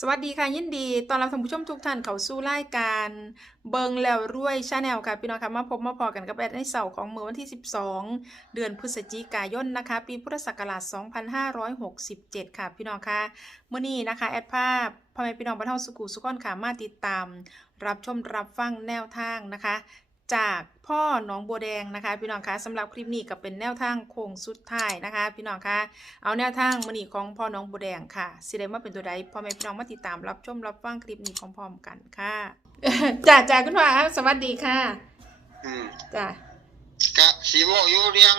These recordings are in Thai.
สวัสดีค่ะยินดีตอนรับท่านผู้ชมทุกท่านเข้าสู่รายการเบิงแล้วรวยชาแนลค่ะพี่น้องค่ะมาพบมาพอกันกับแอดในเสาร์ของเมื่อวันที่ 12 เดือนพฤศจิกายนนะคะ ปีพุทธศักราช 2567 ค่ะพี่น้องค่ะเมื่อนี้นะคะ แอดภาพพ่อแม่พี่น้องบรรเทาสุขุสุขอนค่ะมาติดตาม รับชมรับฟังแนวทางนะคะ จากพ่อหน้องบัวแดงนะคะ พี่น้องคะสำหรับคลิปนี้ก็เป็นแนวทางโค้งสุดท้ายนะคะ พี่น้องคะเอาแนวทางมณีของพ่อหน้องบัวแดงค่ะสิได้มาเป็นตัวใดพ่อแม่พี่น้องมาติดตามรับชมรับฟังคลิปนี้พร้อมๆกันค่ะจ่าจ่าคุณพ่อครับสวัสดีค่ะอืมจ้าก็สีโวอยู่เรียง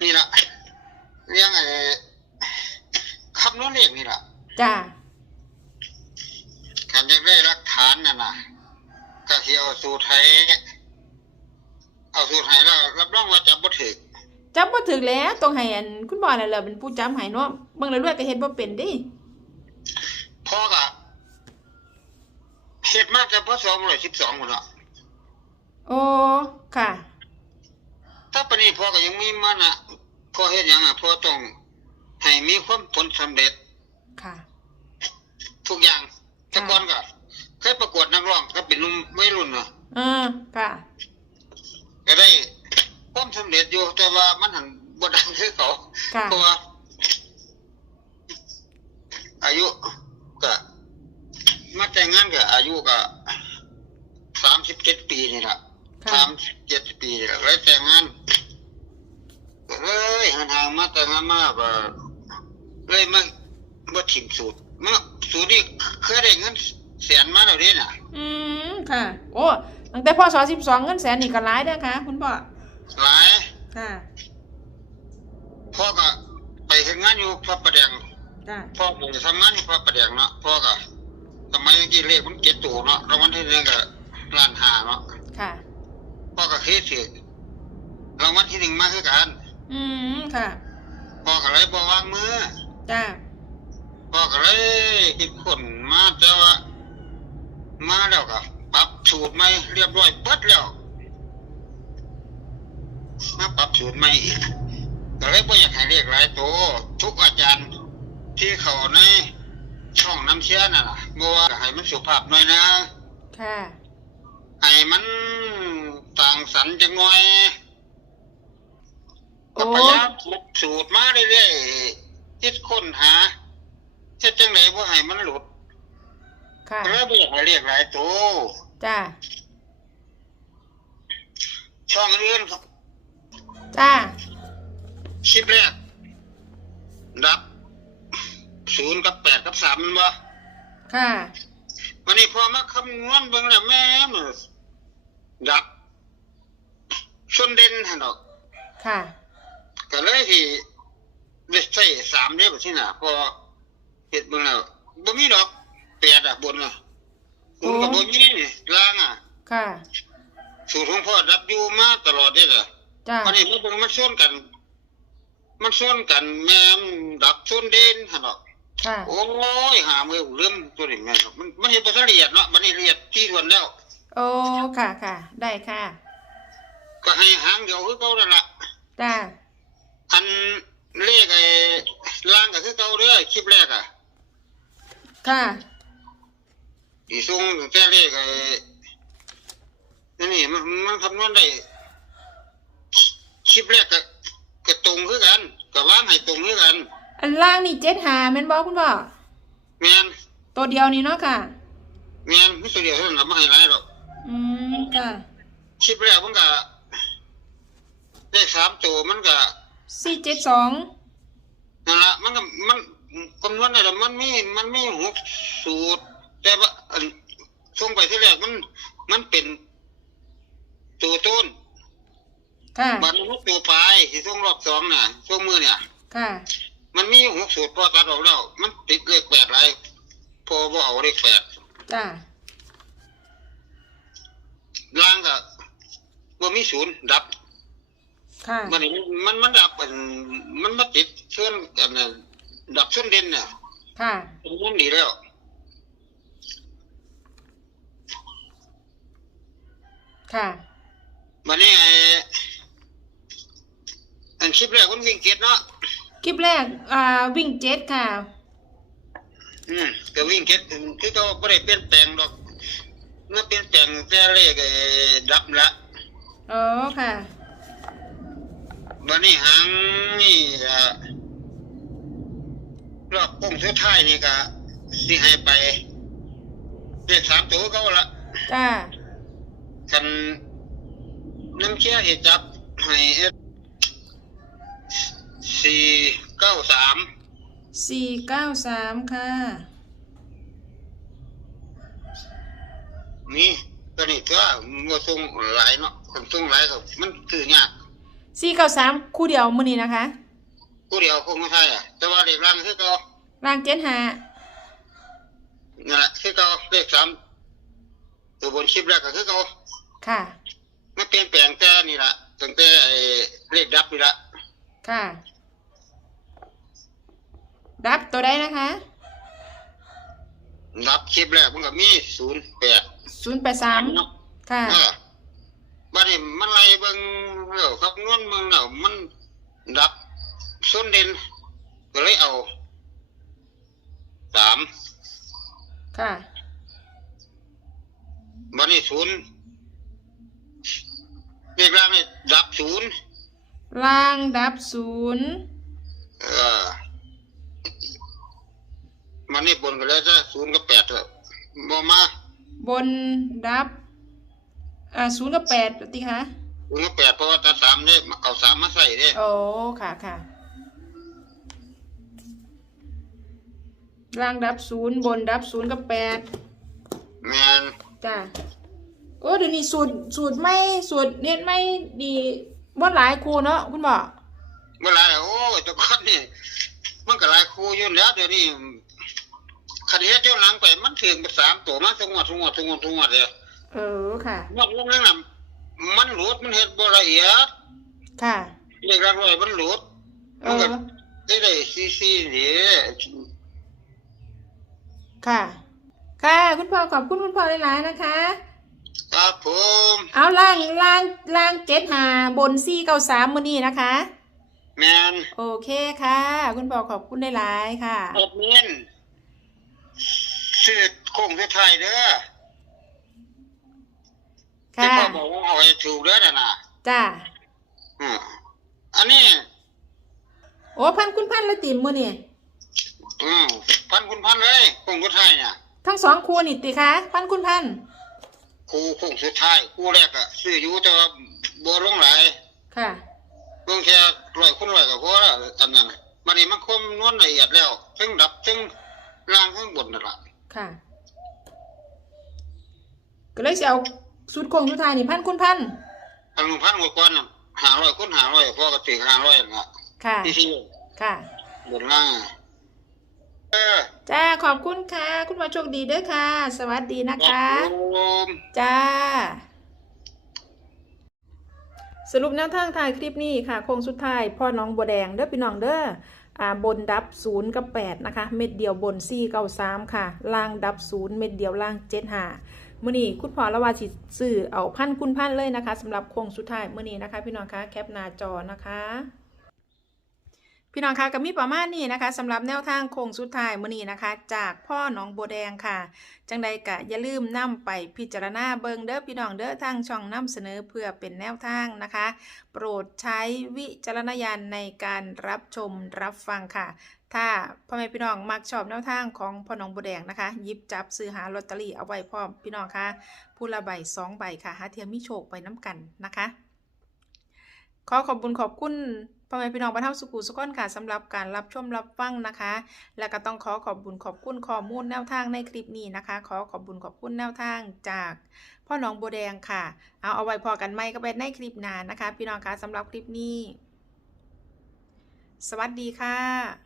นี่ละเรียงไอ้คำนวณเลขนี่ละจ้าการจะได้หลักฐานน่ะนะ ก็ที่เอาสูตรไทยเอาสูตรไทยแล้วรับรองว่าจับบ่ถึกจับบ่ถึกแล้วตรงให้อันคุณพ่อนั่นแหละเป็นผู้จำให้เนาะเบิ่งแล้วด้วยก็เฮ็ดบ่เป็นเดิพ่อก็เฮ็ดมาแต่พศ212พุ่นเนาะโอ้ค่ะ ถ้าปานนี้พ่อก็ยังมีมันอะพ่อเฮ็ดหยังอะพ่อต้องให้มีความผลสำเร็จค่ะ ทุกอย่างแต่ก่อนก็เค ยประกวดนักร้องก็เป็นหนุ่มวัยรุ่นเนาะเออค่ะก็ได้ความสำเร็จอยู่แต่ว่ามันหันบ่ดังคือเขาค่ะเพราะว่าอายุก็มาแต่งงานก็อายุก็สามสิบเจ็ดปีนี่ละค่ะสามสิบเจ็ดปีนี่ละเลยแต่งงานก็เลยห่างๆมาแต่งงานมาก็เลยมาบ่ถิ่มสูตรมาสูตรนี่เคยได้เงิน แสนมาแล้วเด้น่ะอืมค่ะ โอ้ตั้งแต่พศ12เงินแสนนี่ก็หลายเด้อค่ะ คุณพ่อหลายค่ะพ่อก็ไปเฮ็ดงานอยู่พระประแดงจ้าพ่อผมจะทำงานอยู่พระประแดงเนาะพ่อก็สมัยเมื่อกี้เลขมันเจ็ดตัวเนาะรางวัลที่หนึ่งก็ล้านห้าเนาะค่ะ พ่อก็เคยถือรางวัลที่หนึ่งมาคือกันอืมค่ะพ่อก็เลยบ่วางมือจ้าพ่อก็เลยคิดคนมาแต่ว่า มาแล้วก็ปรับสูตรใหม่เรียบร้อยเบิดแล้วมาปรับสูตรใหม่อีกก็เลยบ่อยากให้เรียกหลายตัวทุกอาจารย์ที่เขาในช่องน้ำเชื่อน่ะล่ะบ่ว่าให้มันสุภาพหน่อยนะค่ะให้มันต่างสรรค์จังหน่อยโอ้ก็พยายามคิดสูตรมาเรื่อยๆคิดค้นหาเฮ็ดจังไดบ่ให้มันหลุด ค่ะ แล้วบ่อยากให้เรียกหลายตัวจ้า ช่องอื่นครับจ้า คลิปแรกดับศูนย์กับแปดกับสามมันบ่ค่ะ วันนี้พอมาคำนวณเบิ่งแล้วแม่มันดับชนเด่นหั่นดอกค่ะ ก็เลยที่ได้ใช้สามเด้บัดนี้น่ะพอเฮ็ดเบิ่งแล้วบ่มีดอก แปดอะบนอะคุณก็บ่มีนี่ล่างอะ ค่ะ สูตรของพ่อรับอยู่มาตลอดเด้ล่ะจ้าวันนี้มันเบิ่งมันส่วนกัน มันส่วนกัน แม่นดับส่วนเด่นหั่นดอกค่ะโอ้ยหามือเริ่มตัวนี้แม่นครับมันมันเห็นบ่ทันละเอียดเนาะบัดนี้ละเอียดที่ส่วนแล้ว โอ้ค่ะค่ะ ได้ค่ะ ก็ให้หางเดียวคือเก่านั่นล่ะจ้าอันเลขไอ้ล่างก็คือเก่าเด้อคลิปแรกอะ ค่ะ อีส่งตั้งแต่เลขไอ้นั่นนี่มันมันคำนวณได้คลิปแรกก็ก็ตรงคือกันก็วางให้ตรงคือกัน อันล่างนี่เจ็ดหาแม่นบอกคุณพ่อแม่นตัวเดียวนี่เนาะค่ะ แม่นมีตัวเดียวเท่านั้นล่ะบ่ให้หลายหรอกอืมค่ะคลิปแรกมันก็เลขสามตัวมันก็สี่เจ็ดสองนั่นละมันก็มันคำนวณอะไรมันมีมันมีหกสูตร แต่ว่าอันส่งไปที่แรกมัน มันเป็นตัวต้นค่ะ บัดนมันตัวปลายที่ส่งรอบสองน่ะส่งมือเนี่ย ค่ะ มันมีหกสูตรพอตัดออกแล้ว มันติดเลขแปดไรพอบ่เอาเลขแปดจ้า ล่างก็บ่มีศูนย์ดับ ค่ะ มันนี่มันมันดับอันมันมาติดเชื่อนกันน่ะดับเชื่อนเด่นน่ะค่ะ มันดีแล้ว ค่ะวันนี้ไอ้อันคลิปแรกมันวิ่งเกียรเนาะคลิปแรก อ่า วิ่งเจ็ดค่ะ อืมก็วิ่งเก็ตคือก็บ่ได้เปลี่ยนแปลงดอกมันเปลี่ยนแปลงแต่เลขไอ้ดับละอ๋อค่ะบัดนี้หางนี่ก็รอบโค้งสุดท้ายนี่ก็สิให้ไปเลขสามตัวเขาละจ้า คันน้ำเชี่ยเห็ดจับให้สี่เก้าสามสี่เก้าสามค่ะนี่ก็นี่ตัวมันส่งหลายเนาะคนส่งหลายก็มันคือยากสี่เก้าสามคู่เดียวมือนี้นะคะ ผู้เดียวคงไม่ใช่อะ แต่ว่าเด็กรังคือเก็รางเจ็ดหานั่นแหละคือเก็เลขสามตัวบนชิปแรกก็คือเก็ ค่ะไม่เปลี่ยนแปลงแต่นี่ละตั้งแต่ไอ้เลขดับนี่ละค่ะรับตัวได้นะคะดับชิปแรกมันก็มีศูนย์แปดศูนย์แปดสามเนาะค่ะเออบัดนี้มันไล่เบิ่งแล้วครับนวลเมืองแล้วมันดับส้นเด่นก็เลยเอาสามค่ะบัดนี้ศูนย์ เลขล่างนี่ดับศูนย์ล่างดับศูนย์เออ มันนี่บนก็แล้วจะศูนย์กับแปดเถอะบ่มาบนดับอ่าศูนย์กับแปดติคะศูนย์กับแปดเพราะว่าตาสามเนี่ยเอาสามมาใส่เนี่ยโอ้ค่ะค่ะล่างดับศูนย์บนดับศูนย์กับแปดแมนจ้ะโอ้เดี๋ยวนี้สูตรสูตรไม่สูตรเน็ตไม่ดีว่าหลายครูเนาะคุณบอกเมื่อไหรโอ้ยแตะก้อนนี่มันก็หลายครูอยู่แล้วเดี๋ยวนี้คดีเจ้าหลังไปมันถึงไปสามตัวมาทุกงวดทุกงวดทุกงวดทุกงวดเลยเออค่ะงวดลงนั่นน่ะมันหลุดมันเฮ็ดบ่ละเอียดค่ะเลขหลักร้อยมันหลุดเอมันก็อได้ได้ซีซีนี่ค่ะ ค่ะ คุณพ่อขอบคุณคุณพ่อหลายๆนะคะ ครับผมเอาล่างล่างล่างเจ็ดหาบนซี่เก้าสามมือนี้นะคะ แมนโอเคค่ะ คุณพ่อขอบคุณหลายๆค่ะแอดมินชื่อโค้งสุดท้ายเด้อที่ค่ะพ่อบอกว่าเอาให้ถูกเด้อน่ะนะจ้าอืมอันนี้ โอ้พันคุณพันละติมมือนี่อืมพันคุณพันเลยโค้งสุดท้ายเนี่ยทั้งสองครูนี่ติคะพันคุณพัน ครูโค้งสุดท้ายครูแรกอะซื้ออยู่แต่ว่าบ่ลงหลายค่ะลงแค่ร้อยคุณร้อยก็พอแล้วอันนั้นน่ะมันนี่มันคมนวลละเอียดแล้วทั้งดับทั้งล่างทั้งบนนั่นล่ะค่ะ ก็เลยจะเอาสูตรโคงสุดท้ายนี่พันคุณพันพันพันกว่าก่อนน่ะหาร้อยคุณหาร้อยพอก็ถึงหาร้อยน่ะค่ะ ที่ที่ค่ะ บนล่างเออ จ้าขอบคุณค่ะ คุณหมอโชคดีเด้อค่ะ สวัสดีนะครัคะบผมจ้า สรุปแนวทางถ่ายคลิปนี้ค่ะโค้งสุดท้ายพ่อน้องบัวแดงเด้อพี่น้องเด้ออ่าบนดับศูนย์กับแปดนะคะ เม็ดเดียวบนซี่เก้าสามค่ะ ล่างดับศูนย์เม็ดเดียวล่างเจ็ดห้ามื่อนี้คุณพ่อละว่าสิซื้อเอาพันคุณพันเลยนะคะสำหรับโค้งสุดท้ายมื่อนี้นะคะ พี่น้องคะแคปหน้าจอนะคะ พี่น้องคะก็มีประมาณนี้นะคะสำหรับแนวทางโค้งสุดท้ายมื่อนี้นะคะ จากพ่อน้องโบแดงค่ะ จังใดกะอย่าลืมนำไปพิจารณาเบิงเด้อพี่น้องเด้อทางช่องนำเสนอเพื่อเป็นแนวทางนะคะ โปรดใช้วิจารณญาณในการรับชมรับฟังค่ะ ถ้าพ่อแม่พี่น้องมักชอบแนวทางของพ่อน้องโบแดงนะคะยิบจับซื้อหาลอตเตอรี่เอาไว้พร้อมพี่น้องค่ะผู้ละใบสองใบค่ะหาเทียมมีโชคไปน้ำกันนะคะ ขอขอบคุณขอบคุณพ่อแม่พี่น้องบรรเทาสุขุสุขอนค่ะสำหรับการรับชมรับฟังนะคะ และก็ต้องขอขอบคุณขอบคุณข้อมูลแนวทางในคลิปนี้นะคะ ขอขอบคุณขอบคุณแนวทางจากพ่อน้องโบวแดงค่ะ เอาเอาไว้พอกันไหมก็ไปในคลิปหน้านะคะ พี่น้องคะสำหรับคลิปนี้ สวัสดีค่ะ